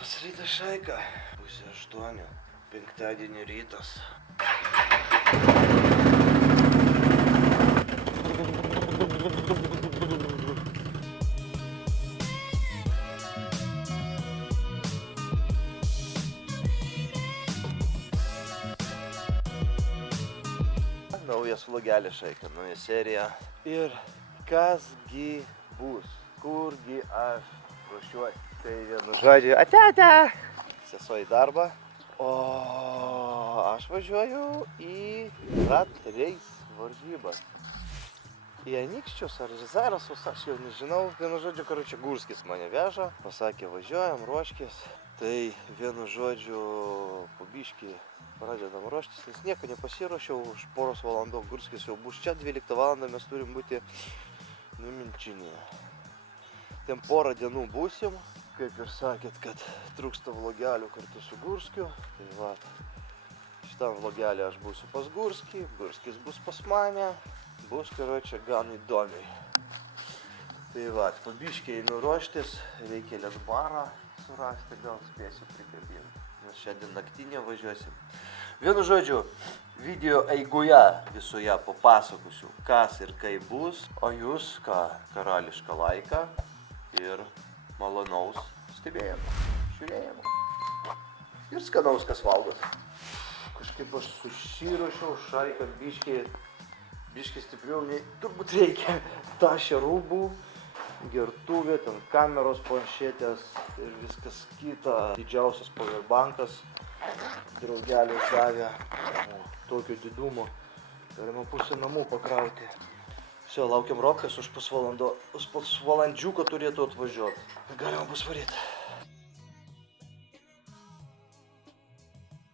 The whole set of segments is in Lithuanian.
Labas rytas, Šaika. 7:30. Penktadienio rytas. Naujas vlogelis, Šaika, nauja serija. Ir kasgi bus? Kurgi aš ruošiuosi? Tai vienu žodžiu, ate. Sesuo į darbą. O aš važiuoju į rat race varžybas. Į Anykščius ar Zarasus, aš jau nežinau. Vienu žodžiu, karočią, Gurskis mane veža. Pasakė, važiuojam, ruoškis. Tai vienu žodžiu, po biškį pradedam ruoštis, nes nieko nepasiruošiau. Už poros valandų Gurskis jau bus čia. 12 valandą mes turim būti Minčinėje. Ten porą dienų būsim. Kaip ir sakėt, kad trūksta vlogelių kartu su Gurskiu. Tai va, šitam vlogelį aš būsiu pas Gurskį, Gurskis bus pas mane. Bus, karočią, gan įdomiai. Tai va, pabiškiai einu ruoštis, reikia ledbarą surasti, gal spėsiu prikabinti. Nes šiandien naktinė važiuosim. Vienu žodžiu, video eigoje visoje papasakosiu, kas ir kaip bus. O jūs, ką, karališką laiką ir malonaus stebėjimo, žiūrėjimo. Ir skanaus, kas valgot. Kažkaip aš susiruošiau, Šaika, biškį stipriau nei turbūt reikia. Tašė rūbų, gertuvė, ten kameros, planšetės ir viskas kita. Didžiausias powerbankas draugelis davė tokio didumo. Galima pusę namų pakrauti. Все, laukiam Robkės, už pusvalandžiuko turėtų atvažiuoti. Galima bus varyti.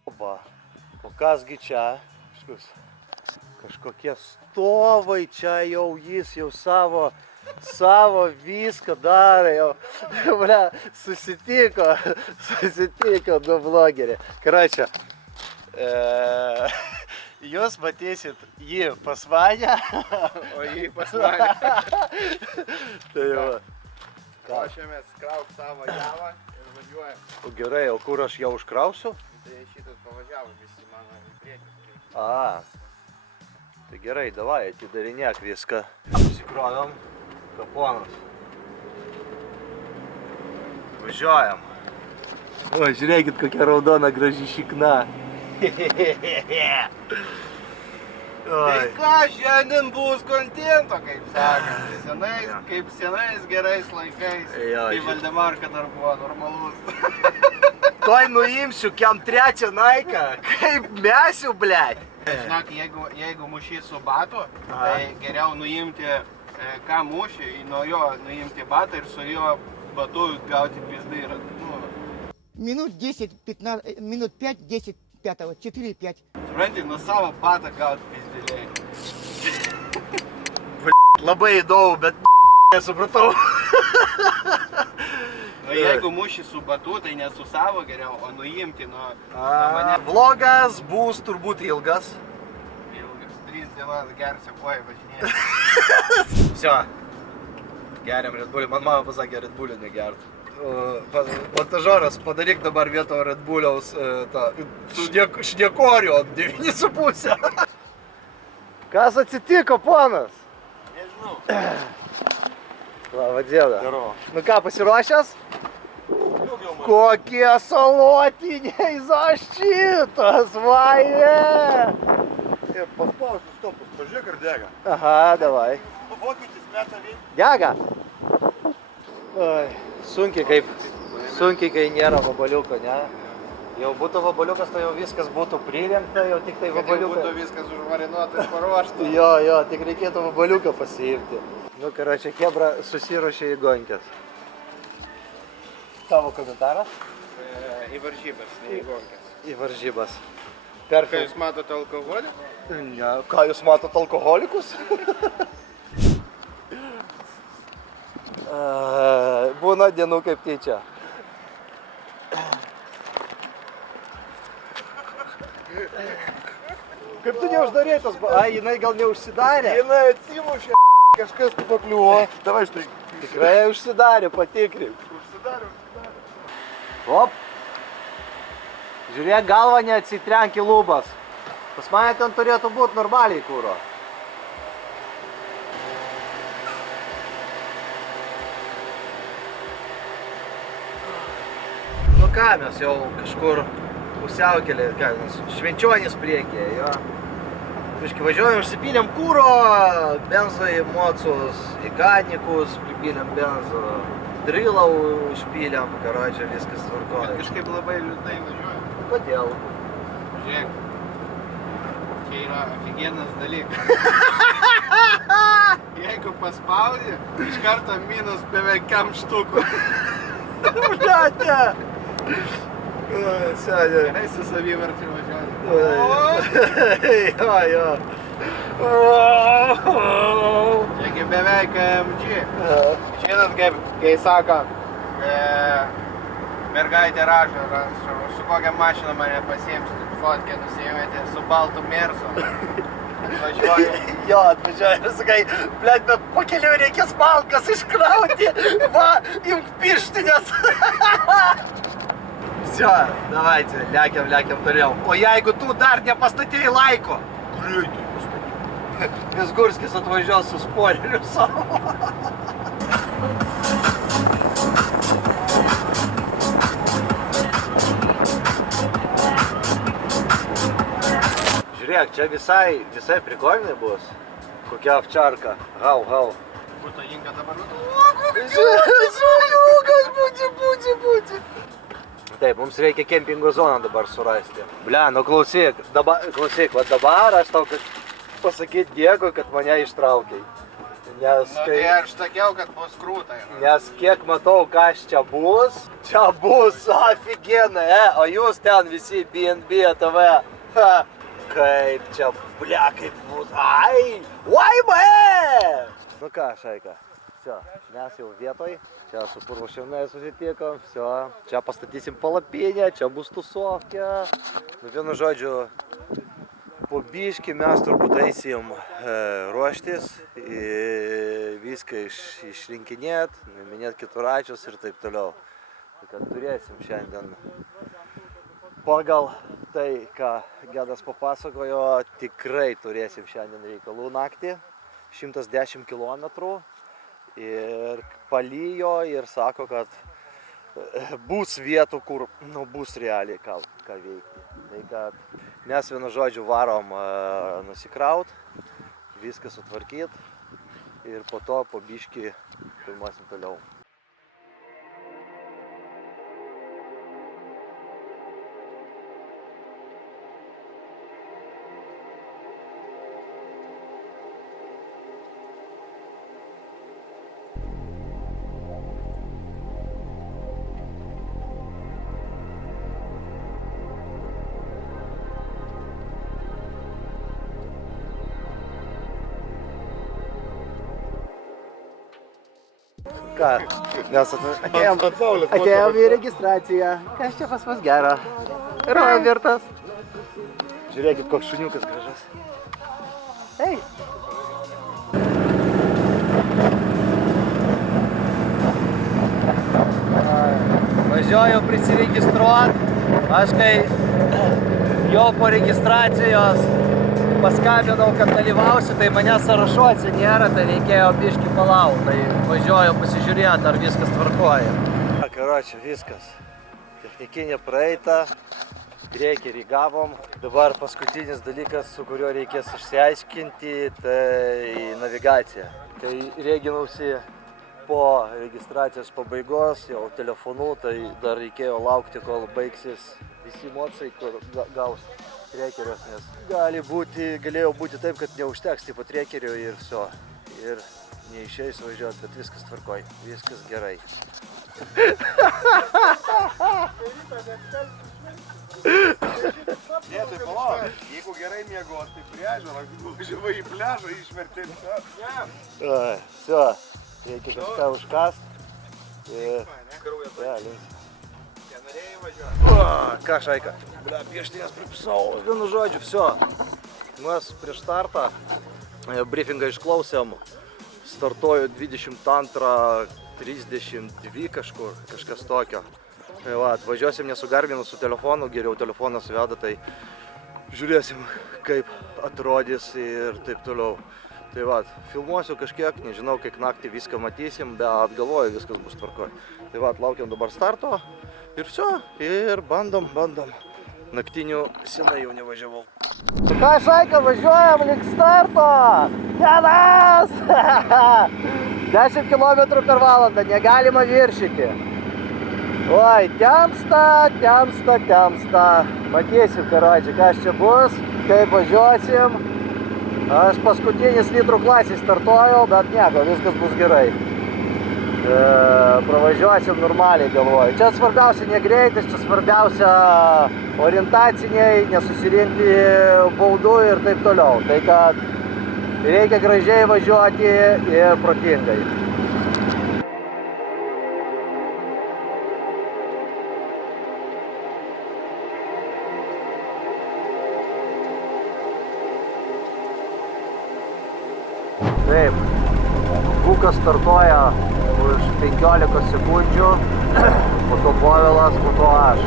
Oba, o kasgi čia? Kažkokie stovai čia jau jis jau savo viską darė jau. Bля, susitiko du vlogeriai. Karočią, jūs matysit jį pas mane, o jį pas mane. Tai va. Ruošiamės kraut savo javą ir važiuojam. O gerai, o kur aš jau užkrausiu? Tai šitas pavažiavo visi mano į priekį. A, tai gerai, davai, atidarinėk viską. Apsikroviam kaponas. Važiuojam. O, žiūrėkit, kokia raudona graži šikna. Tai ką, šiandien bus kontento, kaip sakant. Kaip senais gerais laikais. Kai Valdemarka dar buvo normalus. Tuoj nuimsiu kiam trečią naiką. Kaip mesiu, blėt. Žinok, jeigu muši su batu, tai geriau nuimti, ką muši, nuo jo nuimti batą ir su jo batu gauti pizdą ir, Минут 10-15, минут 5-10 пятого, 4-5. supranti, nuo savo batą gauti pizdėliai. Labai įdomu, bet nesupratau. O jeigu muši su batu, tai ne su savo geriau, o nuimti nuo mane. Vlogas bus turbūt ilgas. Ilgas, 3 dienas gersiu koją važinėti. Все. Geriam Red Bullį. Man mama pasakė Red Bullį negert. Montažoras, padaryk dabar vietą Red Bulliaus šnekorio 9,5. Kas atsitiko, ponas? Nežinau. Labą dieną. Gerovo. Nu ką, pasiruošęs? Kokie salotiniai zaščitas, vaje! Paspausiu stopus, pažiūrėk ar dega. Aha, davai. Vokietis meta vien. Dega? Oi, sunkiai, kai nėra vabaliuko, ne? Jau būtų vabaliukas, tai jau viskas būtų priremta, jau tik tai vabaliukas. Būtų viskas užmarinuota ir paruošta. Jo, tik reikėtų vabaliuką pasiimti. Nu, karočią, Chebra susiruošė į gonkės. Tavo komentaras? Į varžybas, ne į gonkės. Į varžybas. Ką jūs matote alkoholį? Ne, ką jūs matote alkoholikus? Būna dienų kaip tyčia. Kaip tu neuždarė tas... Ai, jinai gal neužsidarė? Jinai atsimušė, kažkas pakliuvo. Davai štai. Tikrai užsidarė, patikrink. Užsidarė. Op. Žiūrėk, galva neatsitrenk į lubas. Pas mane ten turėtų būti normaliai kūro. Nu ką, mes jau kažkur pusiaukelė, Švenčionys priekyje, jo. Biškai važiuojam, užsipylėm kūro, benzą į mocus, į gadnikus, pripylėm benzą, drilą užpylėm, karodžią, viskas tvarkoja. Bet kažkaip labai liūdnai važiuoja. Kodėl? Žiūrėk, čia yra ofigenas dalykas. Jeigu paspaudi, iš karto minus beveik kem štukų. Bletė! Sėdė. Gerai su savivarčiu važiuoja. Jo. Čiagi beveik MG. Žinot, kaip, kai sako, mergaitė rašo, su kokią mašiną mane pasiimsi, fotkę nusiėmėte su baltu mersu. Atvažiuoju. Jo, atvažiuoju ir sakai, blet, bet po kelių reikės malkas iškrauti, va, imk pirštinės. Всё, давайте, ляким toliau. O jeigu tu dar nepastatėjai laiko? Greitai pastatyti. Visgurskis atvažiuos su spoileriu savo. Žiūrėk, čia visai prikolinai bus. Kokia ovčarka. Hau. Būtų Inga dabar. Žiūrėkas, būti. Taip, mums reikia kempingo zoną dabar surasti. Ble, nu klausyk, va dabar aš tau pasakyti dėkui, kad mane ištraukiai. Nes Nu, tai aš sakiau, kad bus krūta. Nes kiek matau, kas čia bus ofigenai, o jūs ten visi BNB TV. Kaip čia, ble, kaip bus, ai, Nu ką, Šaika, mes jau vietoj, čia su Purvašiaunai susitikom, čia pastatysim palapinę, čia bus tusovkė. Nu, vienu žodžiu, po biškį mes turbūt eisim ruoštis, viską išrinkinėt, minėt keturračius ir taip toliau. Tai kad turėsim šiandien pagal tai, ką Gedas papasakojo, tikrai turėsim šiandien reikalų naktį, 110 kilometrų. Ir palyjo ir sako, kad bus vietų, kur bus realiai ką veikti. Tai kad mes vienu žodžiu varom nusikraut, viską sutvarkyt ir po to po biškį filmuosim toliau. Ką, mes atėjom į registraciją. Kas čia pas mus gero? Robertas. Žiūrėkit, koks šuniukas gražus. Ei. Važiuoju prisiregistruot. Aš kai jau po registracijos paskambinau, kad dalyvausiu, tai manęs sąrašuose nėra, tai reikėjo biškį palaukti. Tai važiuoju pasižiūrėti, ar viskas tvarkoja. Karočią, viskas. Technikinė praeita, drėkerį gavom. Dabar paskutinis dalykas, su kuriuo reikės išsiaiškinti, tai navigacija. Kai reginausi po registracijos pabaigos, jau telefonu, tai dar reikėjo laukti, kol baigsis visi mocai, kur gaus trėkerios, nes galėjo būti taip, kad neužteks tipo trėkerio ir viso. Ir neišeis važiuoti, bet viskas tvarkoj, viskas gerai. Ne, tai palauk, jeigu gerai miegot, tai prie ežero, važiavai į pliažą, išvertė. Viso, reikia kažką užkast. Ką, Šaika? Blia, pieštinės pripisau. Vienu žodžiu, viso. Mes prieš startą briefingą išklausėm. Startuoju 22:32 kažkas tokio. Tai va, atvažiuosim ne su Garminu, su telefonu, geriau telefonas veda, tai žiūrėsim, kaip atrodys ir taip toliau. Tai va, filmuosiu kažkiek, nežinau, kiek naktį viską matysim, bet galvoju, viskas bus tvarkoj. Tai va, laukiam dabar starto ir viso, ir bandom. Naktinių senai jau nevažiavau. Ką, Šaika, važiuojam link starto! Vienas! 10 km per valandą, negalima viršyti. Oi, temsta. Matysim, karoči, kas čia bus, kaip važiuosim. Aš paskutinis litrų klasį startuojau, bet nieko, viskas bus gerai. Pravažiuosim normaliai, galvoju. Čia svarbiausia ne greitis, čia svarbiausia orientaciniai, nesusirinkti baudų ir taip toliau. Tai kad reikia gražiai važiuoti ir protingai. Taip, Bukas startuoja už 15 sekundžių, po to Povilas, po to aš.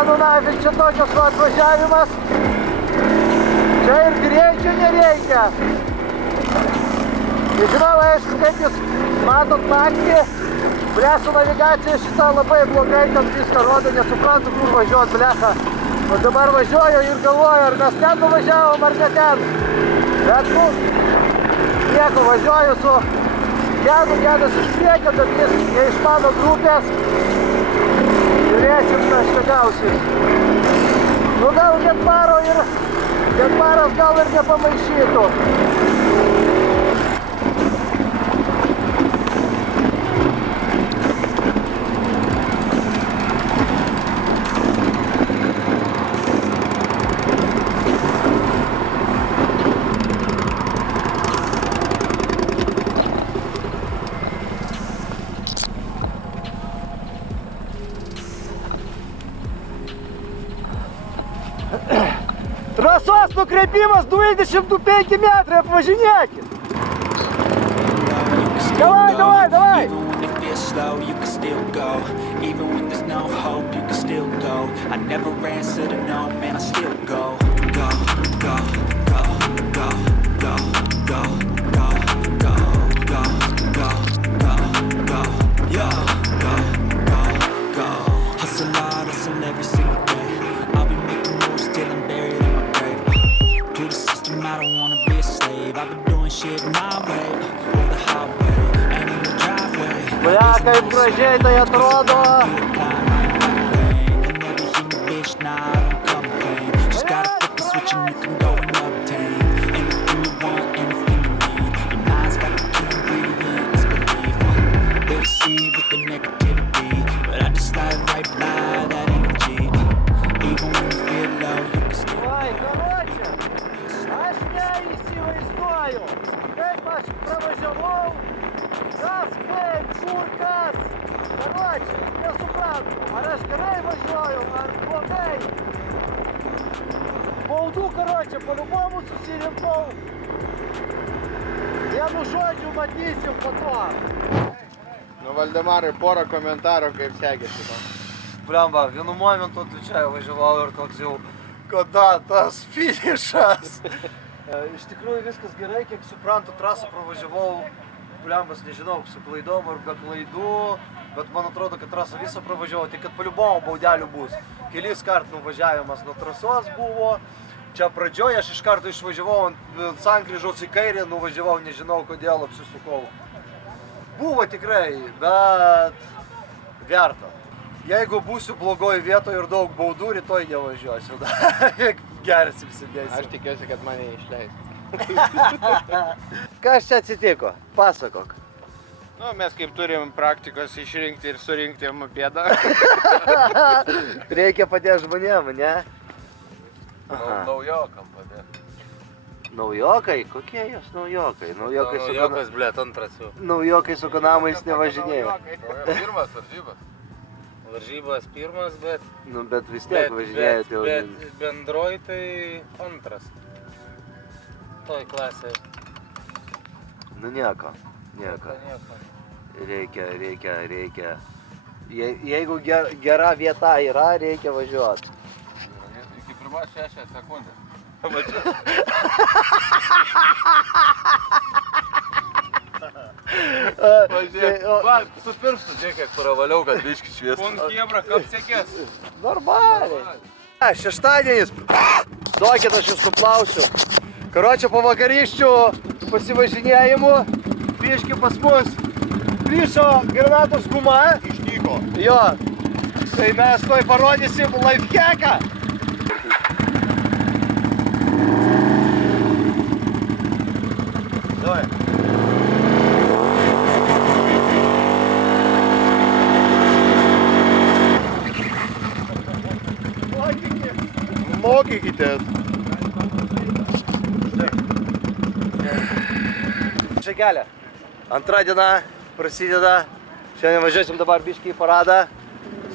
Nu nafig, čia tokios atvažiavimas. Čia ir greičio nereikia. Nežinau, aišku, kaip jūs matot naktį. Su navigacija šitą labai blogai, kad viską rodo, nesuprantu, kur važiuot, blecha. O dabar važiuoju ir galvoju, ar mes ten nuvažiavom, ar ne ten. Bet, nieko, važiuoju su Gedas iš priekio, bet jis ne iš mano grupės. Žiūrėsim, kas čia gausis. Nu gal Getmaras gal ir nepamaišytų. Trasos nukreipimas 25 metrai, apvažinėkit. Davai. You can still go, even when there's no hope, you can still go. I never answer to no, man, I still go. Go. Hustle hard, hustle every single day. I'll be making moves till I'm buried in my grave. To the system, I don't wanna be a slave. I've been doing shit my way, or the highway, and in the driveway. Bля, kaip gražiai tai atrodo. Baudų, karočią, по-любому susirinkau. Vienu žodžiu matysim po to. Nu, Valdemarai, porą komentarų, kaip sekėsi to. Blemba, vienu momentu čia važiavau ir toks jau, kada tas finišas. Iš tikrųjų viskas gerai, kiek suprantu, trasą pravažiavau, blembas, nežinau, su klaidom ar be klaidų, bet man atrodo, kad trasą visą pravažiavau, tai kad по-любому baudelių bus. Kelis kart nuvažiavimas nuo trasos buvo, Čia pradžioje aš iš karto išvažiavau ant sankryžos į kairę, nuvažiavau, nežinau kodėl, apsisukau. Buvo tikrai, bet verta. Jeigu būsiu blogoje vietoje ir daug baudų, rytoj nevažiuosiu. Gersim, sėdėsim. Aš tikiuosi, kad mane išleis. Kas čia atsitiko? Pasakok. Nu, mes kaip turim praktikos išrinkti ir surinkti mopedą. Reikia padėti žmonėm, ne? Naujokam padėti. Naujokai? Kokie jos naujokai? Naujokas, blėt, antras jau. Naujokai su kanamais nevažinėja. Pirmas varžybas. Varžybos pirmas, bet... Nu, bet vis tiek važinėjate jau. Bet bendroj tai antras. Toj klasėje. Nu, nieko. Reikia. Jeigu gera vieta yra, reikia važiuoti. Iki pirmos 6 sekundės. Va, su pirštu, žiūrėk, kiek paravaliau, kad biškis šviestų. Pon kiebra, kaip sekės? Normaliai. Šeštadienis. Duokit, aš jūs nuplausiu. Karočią po vakariščių pasivažinėjimų. Biški pas mus plyšo granatos guma. Išnyko. Jo. Tai mes toj parodysim lifehacką. Davai. Mokykitės. Šakelė. Antra diena prasideda. Šiandien važiuosim dabar biškį į paradą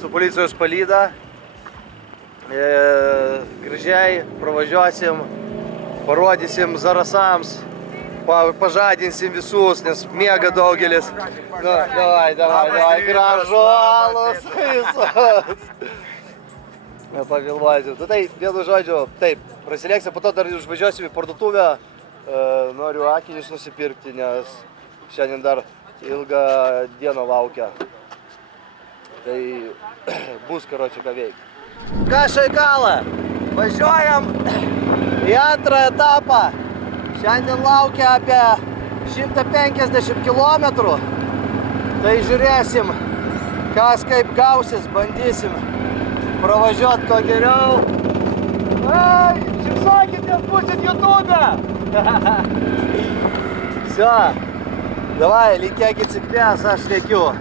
su policijos palyda. Gražiai pravažiuosim, parodysim zarasams, pažadinsim visus, nes miega daugelis. Davai, gražuolus visus. Pavėluosim. Tai vienu žodžiu, taip, prasilėksim, po to dar užvažiuosim į parduotuvę. Noriu akinius nusipirkti, nes šiandien dar ilgą dieną laukia. Tai bus, karočią, ką veikti. Ką Šaikala? Važiuojam į antrą etapą. Šiandien laukia apie 150 km. Tai žiūrėsim, kas kaip gausis, bandysim pravažiuoti ko geriau. Ai, šipsokitės, būsit YouTube. Все, давай, летяки цепляс, aš lėkiu.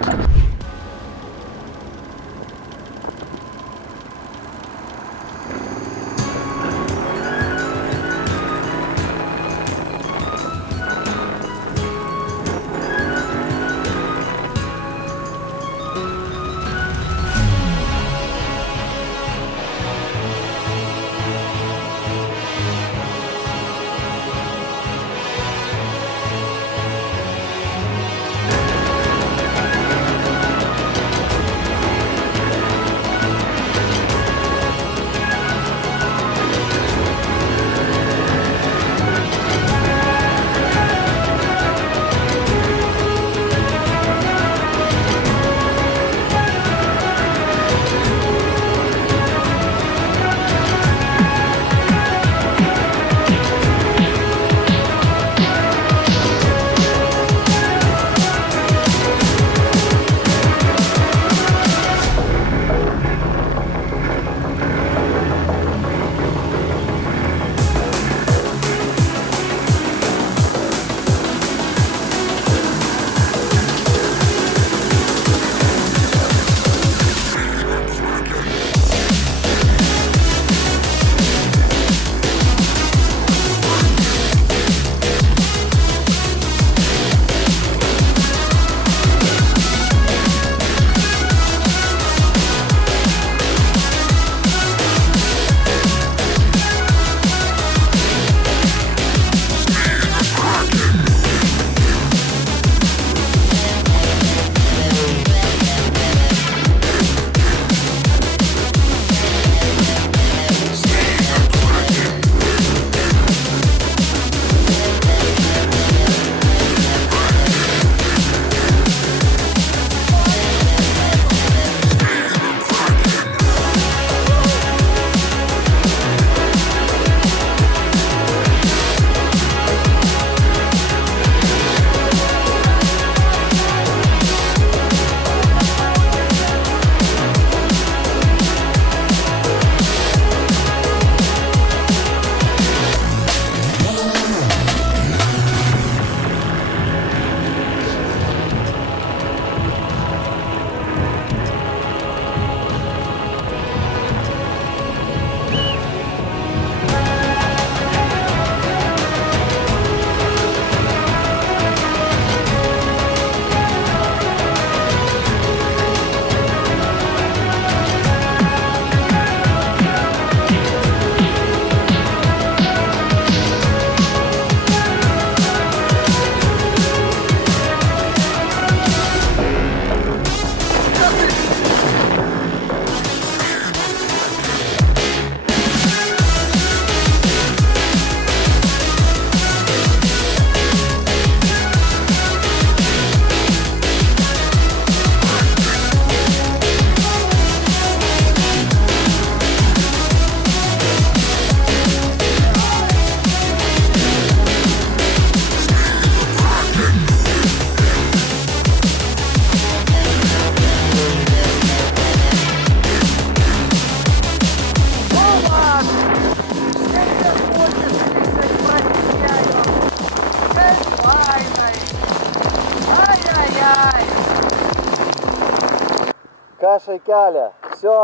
šaikelė. Всё.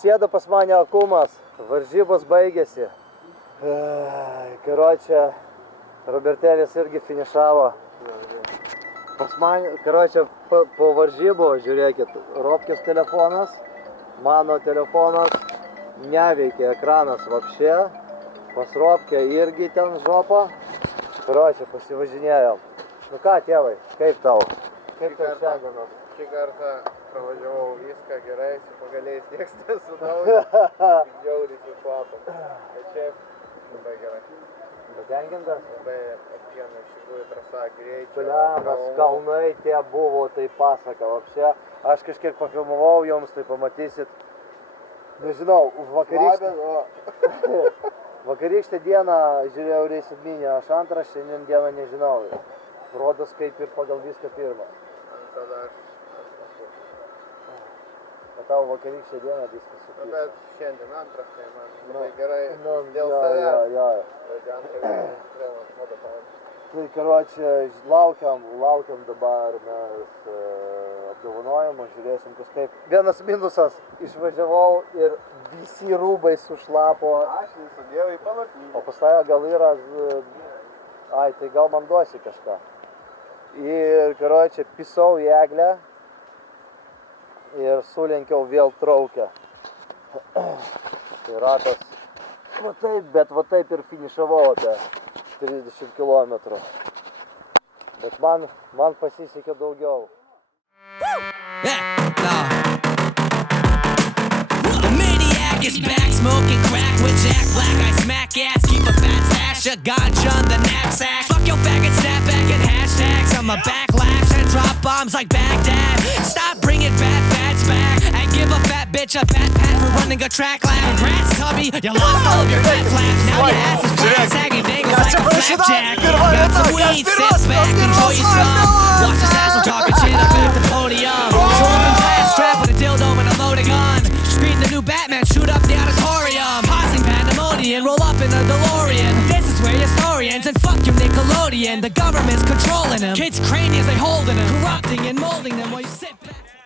Sėdo pas mane akumas. Varžybos baigėsi. Karočią, Robertėlis irgi finišavo. Pas mane, karočią, po varžybų, žiūrėkit, Robkės telefonas, mano telefonas, neveikia ekranas vapšė. Pas Robkę irgi ten žopa. Karočią, pasivažinėjom. Nu ką, tėvai, kaip tau? Kaip tau šiandienos? Šį kartą pravažiavau viską gerai, su pagaliais nieks nesudaužė. Džiauriai suplatom. Bet šiaip labai gerai. Patenkintas? Labai apkiena iš tikrųjų trasa greičio. Pliamas, kalnai tie buvo, tai pasaka. Vapšė, aš kažkiek pafilmavau jums, tai pamatysit. Nežinau, vakarykštę dieną žiūrėjau Racing Mini, aš antrą šiandien dieną nežinau. Rodos kaip ir pagal viską pirmą. Tada aš O tavo vakarykštę dieną viskas supys. bet šiandien antras, tai man labai gerai Nu, dėl jo, savęs. jo. Bet antrą vėl modo pavyzdžiui. Tai, karočią, laukiam dabar mes apdovanojimo, žiūrėsim kažkaip. Vienas minusas, išvažiavau ir visi rūbai sušlapo. Aš nesudėjau į palapinę. O pas tave gal yra, tai gal man duosi kažką. Ir, karočią, pisau į eglę ir sulenkiau vėl traukę. Tai ratas, va taip ir finišavau apie 30 km. Bet man pasisekė daugiau. The maniac is back, smoking crack with Jack Black. I smack ass, keep a fat stash of ganja on the knapsack. Fuck your faggot, snap back and hashtags. I'm a backlash and drop bombs like Baghdad. Stop bringing bad fads back and give a fat bitch a fat pat for running a track lap. Congrats, Tubby, you lost all of your fat flaps. Now your ass is flat, sagging dangles like a flapjack. Got some weed, sit back, enjoy yourself. Watch this asshole talking shit up at the podium. Rolling past, strap with a dildo and a loaded gun. Screen the new Batman, shoot up the auditorium. Causing pandemonium, roll up in a DeLorean. This is where your story ends, and fuck you Nickelodeon. The government's controlling them. Kids' craniums, they holding them. Corrupting and molding them while you sit